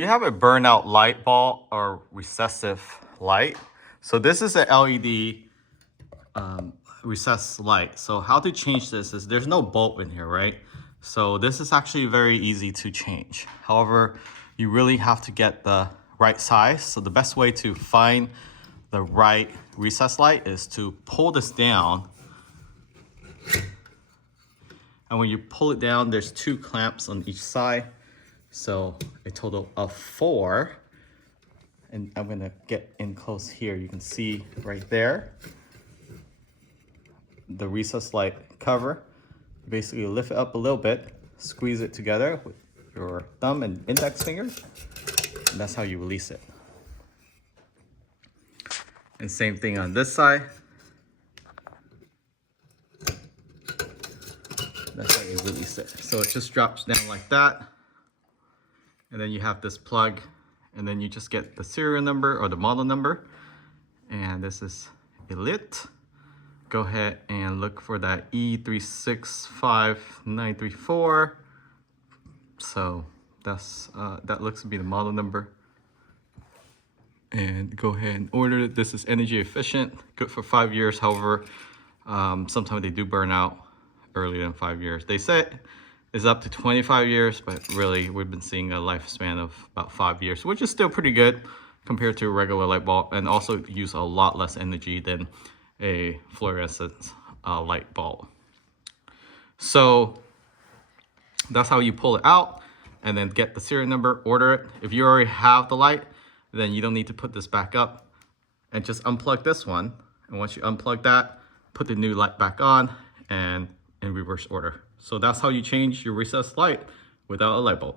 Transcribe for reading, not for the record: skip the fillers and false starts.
You have a burnout light bulb or recessive light. So this is an LED recessed light. So how to change this is there's no bulb in here, right? So this is actually very easy to change. However, you really have to get the right size. So the best way to find the right recessed light is to pull this down. And when you pull it down, there's 2 clamps on each side. So a total of 4. And I'm gonna get in close here. You can see right there, the recessed light cover. You basically lift it up a little bit, squeeze it together with your thumb and index finger. And that's how you release it. And same thing on this side. That's how you release it. So it just drops down like that. And then you have this plug, and then you just get the serial number or the model number. And this is Elite. Go ahead and look for that E365934. So that's that looks to be the model number. And go ahead and order it. This is energy efficient, good for 5 years. However, sometimes they do burn out earlier than 5 years. They say is up to 25 years, but really we've been seeing a lifespan of about 5 years, which is still pretty good compared to a regular light bulb, and also use a lot less energy than a fluorescent light bulb. So that's how you pull it out, and then get the serial number, order it. If you already have the light, then you don't need to put this back up, and just unplug this one. And once you unplug that, put the new light back on, and in reverse order. So that's how you change your recessed light without a light bulb.